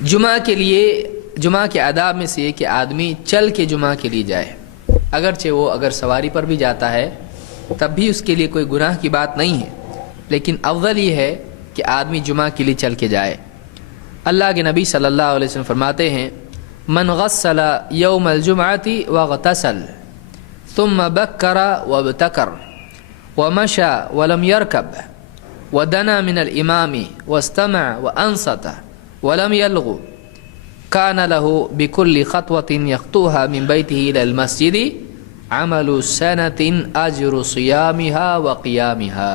جمعہ کے لیے، جمعہ کے آداب میں سے یہ کہ آدمی چل کے جمعہ کے لیے جائے، اگرچہ وہ اگر سواری پر بھی جاتا ہے تب بھی اس کے لیے کوئی گناہ کی بات نہیں ہے، لیکن افضل یہ ہے کہ آدمی جمعہ کے لیے چل کے جائے۔ اللہ کے نبی صلی اللہ علیہ وسلم فرماتے ہیں من غسل یوم الجمعۃ واغتسل ثم بکر وابتکر ومشى ولم يركب ودنا من الامام واستمع وانصت ولم يلغ كان له بكل خطوة يخطوها من بيته إلى المسجد عمل سنة أجر صيامها وقيامها۔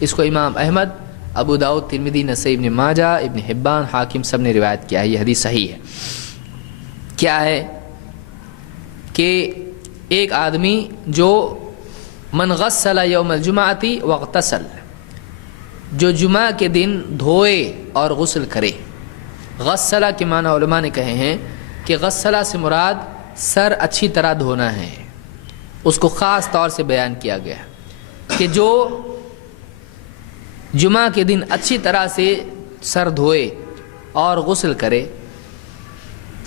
اس کو امام احمد، ابو داؤد، ترمذی، نسائی، ابن ماجہ، ابن حبان، حاکم سب نے روایت کیا ہے۔ یہ حدیث صحیح ہے۔ کیا ہے کہ ایک آدمی جو من غسل یوم الجمعۃ واغتسل، جو جمعہ کے دن دھوئے اور غسل کرے۔ غسلہ کے معنی علماء نے کہے ہیں کہ غسلہ سے مراد سر اچھی طرح دھونا ہے، اس کو خاص طور سے بیان کیا گیا کہ جو جمعہ کے دن اچھی طرح سے سر دھوئے اور غسل کرے،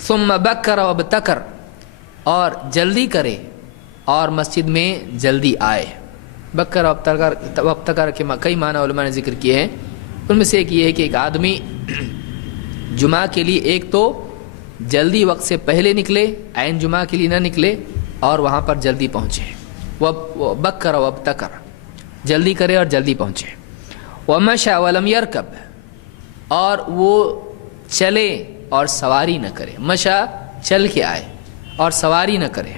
ثم بکر وابتکر، اور جلدی کرے اور مسجد میں جلدی آئے۔ بکر وابتکر کے کئی معنی علماء نے ذکر کیے ہیں، ان میں سے ایک یہ ہے کہ ایک آدمی جمعہ کے لیے ایک تو جلدی وقت سے پہلے نکلے، عین جمعہ کے لیے نہ نکلے اور وہاں پر جلدی پہنچے، بکر وابتکر، جلدی کرے اور جلدی پہنچے۔ ومشى ولم يركب، اور وہ چلے اور سواری نہ کرے، مشى چل کے آئے اور سواری نہ کرے۔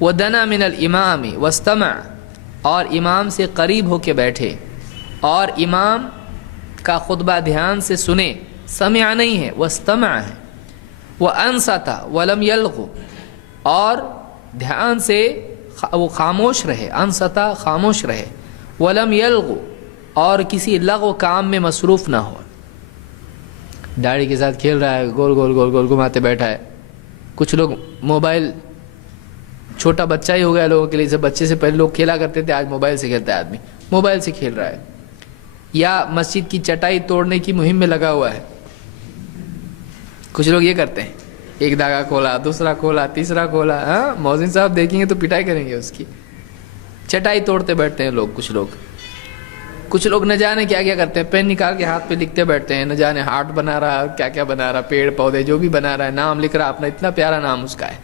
ودنا من الامام واستمع، اور امام سے قریب ہو کے بیٹھے اور امام کا خطبہ دھیان سے سنے، سمع نہیں ہے، واستمع ہے۔ وانصت ولم يلغ، اور دھیان سے وہ خاموش رہے، انصت خاموش رہے، ولم يلغ، اور کسی لغو کام میں مصروف نہ ہو۔ داڑھی کے ساتھ کھیل رہا ہے، گول گول گول گول گھماتے بیٹھا ہے۔ کچھ لوگ موبائل، چھوٹا بچہ ہی ہو گیا لوگوں کے لیے، جب بچے سے پہلے لوگ کھیلا کرتے تھے، آج موبائل سے کھیلتا ہے آدمی، موبائل سے کھیل رہا ہے، یا مسجد کی چٹائی توڑنے کی مہم میں لگا ہوا ہے۔ کچھ لوگ یہ کرتے ہیں، ایک دھاگا کھولا، دوسرا کھولا، تیسرا کھولا، ہاں مؤذن صاحب دیکھیں گے تو پٹائی کریں گے اس کی۔ چٹائی توڑتے بیٹھتے ہیں لوگ، کچھ لوگ نہ جانے کیا کیا کرتے ہیں، پین نکال کے ہاتھ پہ لکھتے بیٹھتے ہیں، نہ جانے ہارٹ بنا رہا، کیا کیا بنا رہا، پیڑ پودے جو بھی بنا رہا ہے، نام لکھ رہا اپنا، اتنا پیارا نام اس کا ہے۔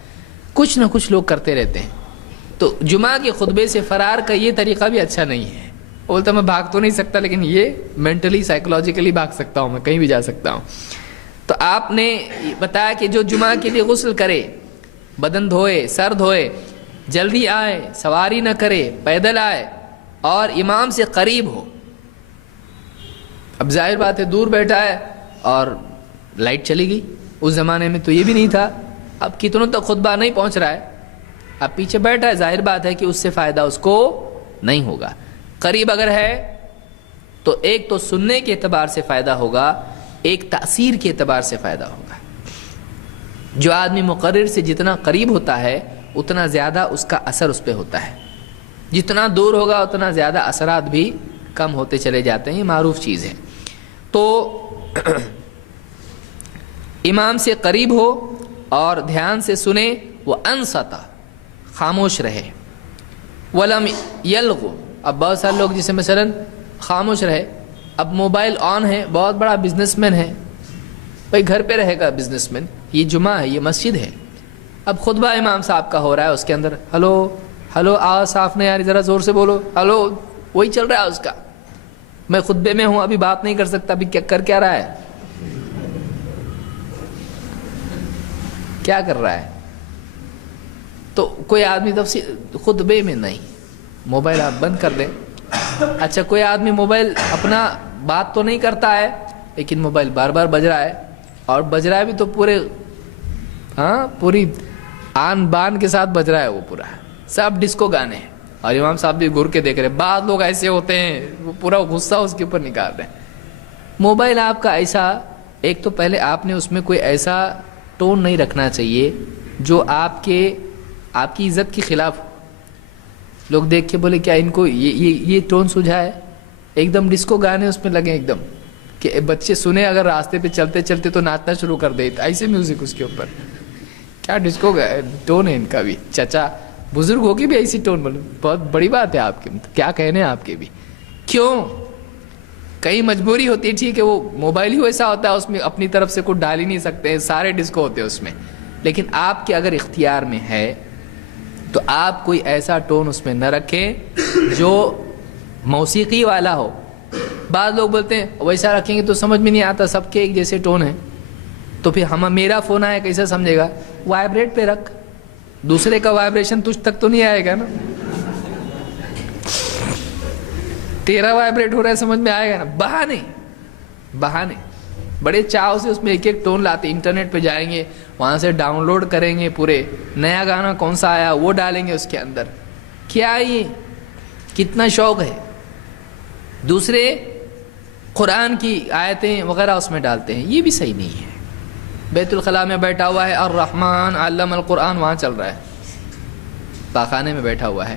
کچھ نہ کچھ لوگ کرتے رہتے ہیں۔ تو جمعہ کے خطبے سے فرار کا یہ طریقہ بھی اچھا نہیں ہے۔ بولتا میں بھاگ تو نہیں سکتا، لیکن یہ مینٹلی سائیکولوجیکلی بھاگ سکتا ہوں، میں کہیں بھی جا سکتا ہوں۔ تو آپ نے بتایا کہ جو جمعہ کے لیے غسل کرے، بدن دھوئے، سر دھوئے، جلدی آئے، سواری نہ کرے، پیدل آئے اور امام سے قریب ہو۔ اب ظاہر بات ہے دور بیٹھا ہے اور لائٹ چلی گئی، اس زمانے میں تو یہ بھی نہیں تھا، اب کتنوں تک خطبہ نہیں پہنچ رہا ہے، اب پیچھے بیٹھا ہے، ظاہر بات ہے کہ اس سے فائدہ اس کو نہیں ہوگا۔ قریب اگر ہے تو ایک تو سننے کے اعتبار سے فائدہ ہوگا، ایک تاثیر کے اعتبار سے فائدہ ہوگا۔ جو آدمی مقرر سے جتنا قریب ہوتا ہے اتنا زیادہ اس کا اثر اس پہ ہوتا ہے، جتنا دور ہوگا اتنا زیادہ اثرات بھی کم ہوتے چلے جاتے ہیں، یہ معروف چیز ہے۔ تو امام سے قریب ہو اور دھیان سے سنے، وہ انصت، خاموش رہے، ولم یلغ، اب بہت سارے لوگ جسے مثلا خاموش رہے، اب موبائل آن ہے، بہت بڑا بزنس مین ہے، بھائی گھر پہ رہے گا بزنس مین، یہ جمعہ ہے، یہ مسجد ہے، اب خطبہ امام صاحب کا ہو رہا ہے، اس کے اندر ہلو ہلو آواز صاف نہیں آ رہی، ذرا زور سے بولو، ہلو، وہی چل رہا ہے اس کا، میں خطبے میں ہوں، ابھی بات نہیں کر سکتا، ابھی کیا رہا ہے، کیا کر رہا ہے؟ تو کوئی آدمی خطبے میں نہیں، موبائل آپ بند کر دیں۔ اچھا کوئی آدمی موبائل اپنا بات تو نہیں کرتا ہے، لیکن موبائل بار بار بج رہا ہے، اور بج رہا ہے بھی تو پوری آن بان کے ساتھ بج رہا ہے، وہ پورا سب ڈسکو گانے ہیں، اور امام صاحب بھی گھر کے دیکھ رہے ہیں۔ بعض لوگ ایسے ہوتے ہیں وہ پورا غصہ اس کے اوپر نکال رہے ہیں۔ موبائل آپ کا ایسا، ایک تو پہلے آپ نے اس میں کوئی ایسا ٹون نہیں رکھنا چاہیے جو آپ کی عزت کے خلاف ہو، لوگ دیکھ کے بولے کیا ان کو یہ ٹون سوجھا ہے، ایک دم ڈسکو گانے اس میں لگے، ایک دم کہ بچے سنے اگر راستے پہ چلتے چلتے تو ناچنا شروع کر دے، ایسے میوزک اس کے اوپر. کیا ڈسکو کا ٹون ہے ان کا بھی. چچا بزرگ ہو کے بھی ایسی ٹون بولو، بہت بڑی بات ہے آپ کے، کیا کہنے ہیں آپ کے بھی. کیوں؟ کئی مجبوری ہوتی ہے، ٹھیک ہے وہ موبائل ہی ویسا ہوتا ہے، اس میں اپنی طرف سے کچھ ڈال ہی نہیں سکتے، سارے ڈسکو ہوتے ہیں اس میں. لیکن آپ کے اگر اختیار میں ہے تو آپ کوئی ایسا ٹون اس میں نہ رکھیں جو موسیقی والا ہو. بعض لوگ بولتے ہیں ویسا رکھیں گے تو سمجھ میں نہیں آتا، سب کے ایک جیسے ٹون ہیں. تو پھر میرا فون آیا کیسے سمجھے گا؟ وائبریٹ پہ رکھ، دوسرے کا وائبریشن تجھ تک تو نہیں آئے گا نا. تیرا وائبریٹ ہو رہا ہے سمجھ میں آئے گا نا. بہانے بڑے چاؤ سے اس میں ایک ایک ٹون لاتے. انٹرنیٹ پہ جائیں گے، وہاں سے ڈاؤن لوڈ کریں گے، پورے نیا گانا کون سا آیا وہ ڈالیں گے اس کے اندر. کیا یہ کتنا شوق ہے. دوسرے قرآن کی آیتیں وغیرہ اس میں ڈالتے ہیں، یہ بھی صحیح نہیں ہے. بیت الخلاء میں بیٹھا ہوا ہے الرحمن علم القرآن، وہاں چل رہا ہے. پاخانے میں بیٹھا ہوا ہے،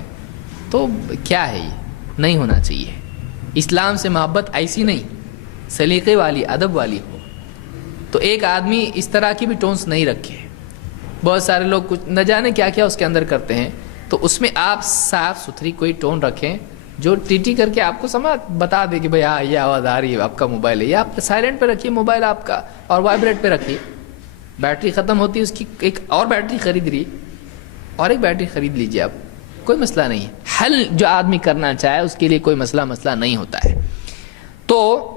تو کیا ہے یہ؟ نہیں ہونا چاہیے. اسلام سے محبت ایسی نہیں، سلیقے والی، ادب والی ہو. تو ایک آدمی اس طرح کی بھی ٹونس نہیں رکھے. بہت سارے لوگ کچھ نہ جانے کیا کیا اس کے اندر کرتے ہیں. تو اس میں آپ صاف ستھری کوئی ٹون رکھیں جو ٹی کر کے آپ کو بتا دے کہ بھائی ہاں یہ آواز آ رہی ہے، آپ کا موبائل ہے، یا آپ سائلنٹ پہ رکھیے موبائل آپ کا اور وائبریٹ پہ رکھیے. بیٹری ختم ہوتی ہے اس کی، ایک اور بیٹری خرید رہی اور ایک بیٹری خرید لیجیے آپ، کوئی مسئلہ نہیں ہے. حل جو آدمی کرنا چاہے اس کے لیے کوئی مسئلہ نہیں ہوتا ہے. تو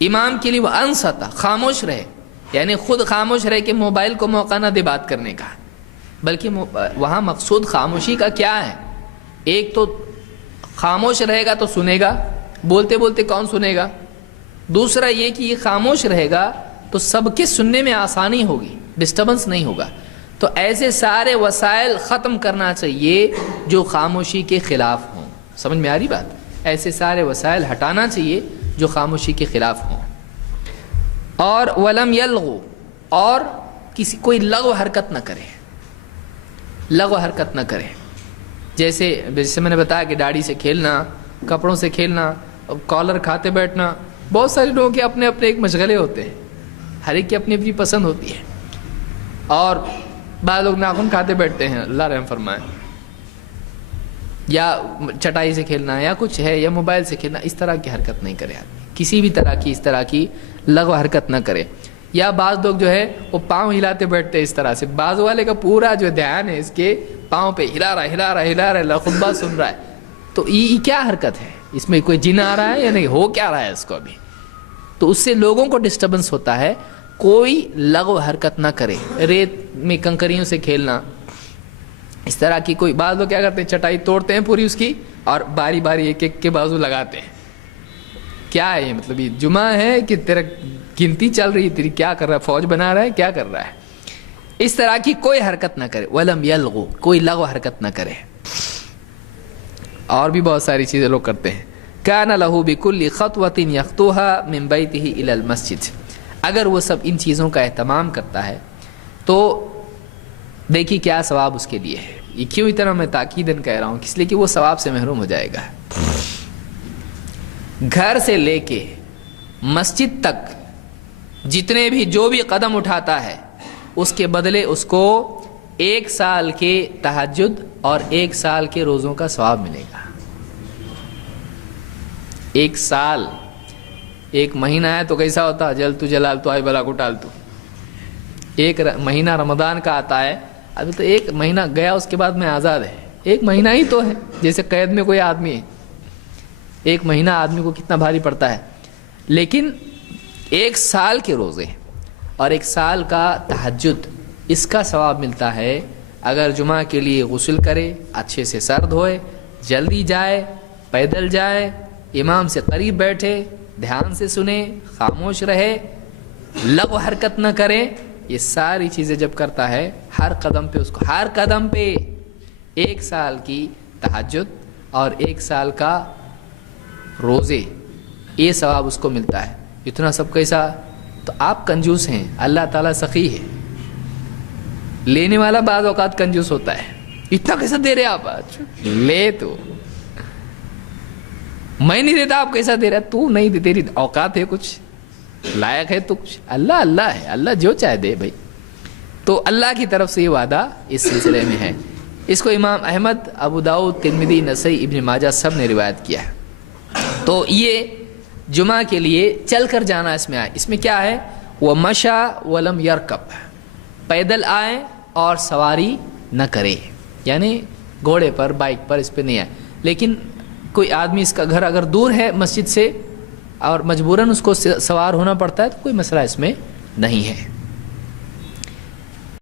امام کے لیے وہ انصت، خاموش رہے، یعنی خود خاموش رہے کہ موبائل کو موقع نہ دے بات کرنے کا. بلکہ وہاں مقصود خاموشی کا کیا ہے؟ ایک تو خاموش رہے گا تو سنے گا، بولتے بولتے کون سنے گا. دوسرا یہ کہ یہ خاموش رہے گا تو سب کے سننے میں آسانی ہوگی، ڈسٹربنس نہیں ہوگا. تو ایسے سارے وسائل ختم کرنا چاہیے جو خاموشی کے خلاف ہوں. سمجھ میں آ رہی بات؟ ایسے سارے وسائل ہٹانا چاہیے جو خاموشی کے خلاف ہوں. اور ولم یلغو، اور کوئی لغو حرکت نہ کرے. لغو حرکت نہ کرے، جیسے میں نے بتایا کہ داڑھی سے کھیلنا، کپڑوں سے کھیلنا، کالر کھاتے بیٹھنا. بہت سارے لوگوں کے اپنے اپنے ایک مشغلے ہوتے ہیں، ہر ایک کی اپنی اپنی پسند ہوتی ہے. اور بعض لوگ ناخن کھاتے بیٹھتے ہیں، اللہ رحم فرمائے، یا چٹائی سے کھیلنا یا کچھ ہے، یا موبائل سے کھیلنا. اس طرح کی حرکت نہیں کرے آدمی، کسی بھی طرح کی اس طرح کی لغو حرکت نہ کرے. یا بعض لوگ جو ہے وہ پاؤں ہلاتے بیٹھتے ہیں اس طرح سے. بعض والے کا پورا جو دھیان ہے اس کے پاؤں پہ، ہلا رہا خطبہ سن رہا ہے. تو یہ کیا حرکت ہے؟ اس میں کوئی جن آ رہا ہے یا نہیں؟ ہو کیا رہا ہے اس کو ابھی؟ تو اس سے لوگوں کو ڈسٹربنس ہوتا ہے. کوئی لغو حرکت نہ کرے. ریت میں کنکریوں سے کھیلنا، اس طرح کی کوئی. بعض لوگ کیا کرتے ہیں، چٹائی توڑتے ہیں پوری اس کی اور باری باری ایک ایک کے بازو لگاتے ہیں. کیا ہے یہ؟ مطلب یہ جمعہ ہے کہ تیرا گنتی چل رہی ہے تیری؟ کیا کر رہا ہے؟ فوج بنا رہا ہے؟ کیا کر رہا ہے؟ اس طرح کی کوئی حرکت نہ کرے. ولم یلغو، کوئی لغو حرکت نہ کرے. اور بھی بہت ساری چیزیں لوگ کرتے ہیں. کان لہ بکل خطوۃ یخطوها من بیتہ الی المسجد. اگر وہ سب ان چیزوں کا اہتمام کرتا ہے تو دیکھیے کیا ثواب اس کے لیے ہے. یہ کیوں اتنا میں تاکیدن کہہ رہا ہوں؟ اس لیے کہ وہ ثواب سے محروم ہو جائے گا. گھر سے لے کے مسجد تک جتنے بھی جو بھی قدم اٹھاتا ہے اس کے بدلے اس کو 1 سال کے تہجد اور 1 سال کے روزوں کا ثواب ملے گا. 1 سال، 1 مہینہ ہے تو کیسا ہوتا؟ جل تو جلال تو آئی بلا کو ٹال تو. 1 مہینہ رمضان کا آتا ہے، ابھی تو 1 مہینہ گیا، اس کے بعد میں آزاد ہے. 1 مہینہ ہی تو ہے، جیسے قید میں کوئی آدمی ہے. 1 مہینہ آدمی کو کتنا بھاری پڑتا ہے. لیکن 1 سال کے روزے اور 1 سال کا تہجد، اس کا ثواب ملتا ہے. اگر جمعہ کے لیے غسل کرے، اچھے سے سر دھوئے، جلدی جائے، پیدل جائے، امام سے قریب بیٹھے، دھیان سے سنے، خاموش رہے، لغو حرکت نہ کرے. یہ ساری چیزیں جب کرتا ہے، ہر قدم پہ اس کو، ہر قدم پہ 1 سال کی تہجد اور 1 سال کا روزے، یہ ثواب اس کو ملتا ہے. اتنا سب کیسا؟ تو آپ کنجوس ہیں، اللہ تعالیٰ سخی ہے. لینے والا بعض اوقات کنجوس ہوتا ہے. اتنا کیسا دے رہے آپ؟ لے تو میں نہیں دیتا آپ کیسا دے رہا ہے؟ تو نہیں دے، تیری اوقات ہے کچھ، لائق ہے تو کچھ، اللہ اللہ ہے، اللہ جو چاہے دے بھائی. تو اللہ کی طرف سے یہ وعدہ اس سلسلے میں ہے. اس کو امام احمد، ابو داؤد، ترمذی، نسائی، ابن ماجہ سب نے روایت کیا ہے. تو یہ جمعہ کے لیے چل کر جانا اس میں آئے. اس میں کیا ہے؟ وَمَشَى وَلَمْ يَرْكَبْ، پیدل آئے اور سواری نہ کرے، یعنی گھوڑے پر، بائک پر، اس پہ نہیں آئے. لیکن کوئی آدمی اس کا گھر اگر دور ہے مسجد سے اور مجبوراً اس کو سوار ہونا پڑتا ہے تو کوئی مسئلہ اس میں نہیں ہے.